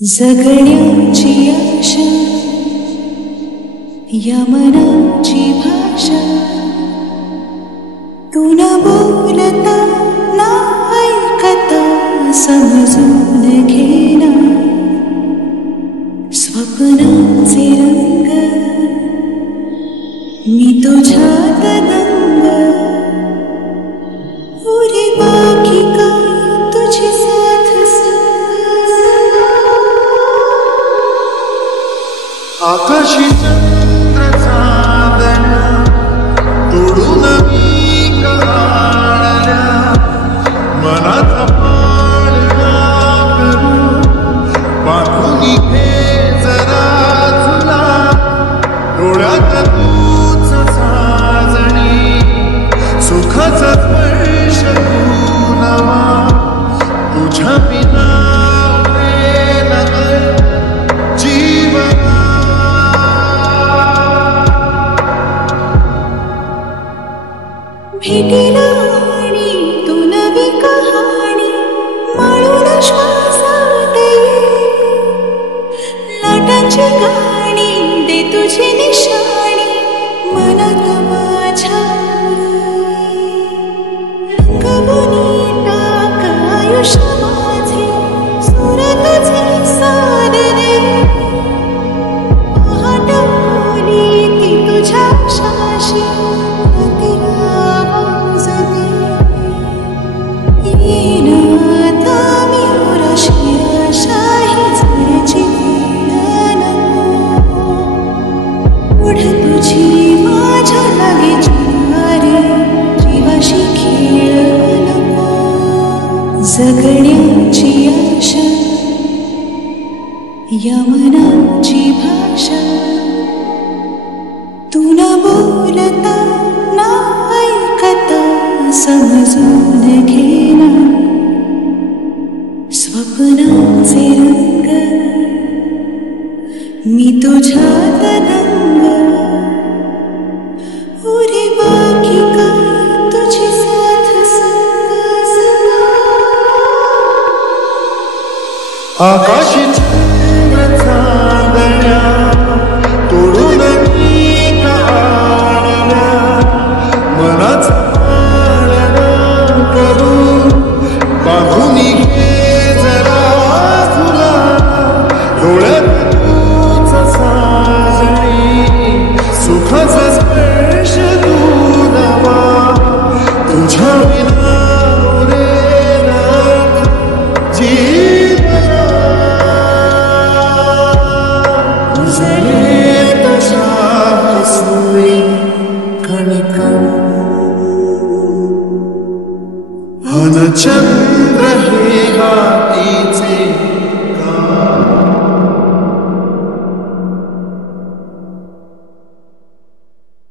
जगण्याची आशा या मनाची भाषा तू न बोलता ना ऐकता समजून घेना स्वप्नाचे रंग मी तुझ्यात दंग उरे बाकी काय तुझी साथ आकाशी चंद्र चांदण्या तोडून मी काढल्या मनाचा पाळणा करू बांधून घे जरा तुला डोळ्यात तूच साजणी सुखाचा स्पर्श तू नवा तुझ्या बिना भेटीला आणि तू नवी कहाणी माळून श्वासात लाटांची गाणी दे तुझी निशाणी मनात माझ्या रंगभूनी टाक आयुष्य माझे सूर तुझे साथ दे पहाटोली ती तुझ्या शाशी जगण्याची आशा या मनाची भाषा तू न बोलता ना ऐकता समजून घेना स्वप्नाचे रंग मी तुझ्यात दंग उरे बाकी काय तुझी साथ आकाशी चंद्र चांदण्या तोडून मी काढल्या मनाचा पाळणा करू बांधून घे जरा तुला डोळ्यात तूच साजणी सुखाचा स्पर्श तू नवा तुझ्या विना चंद्र हे हातीचे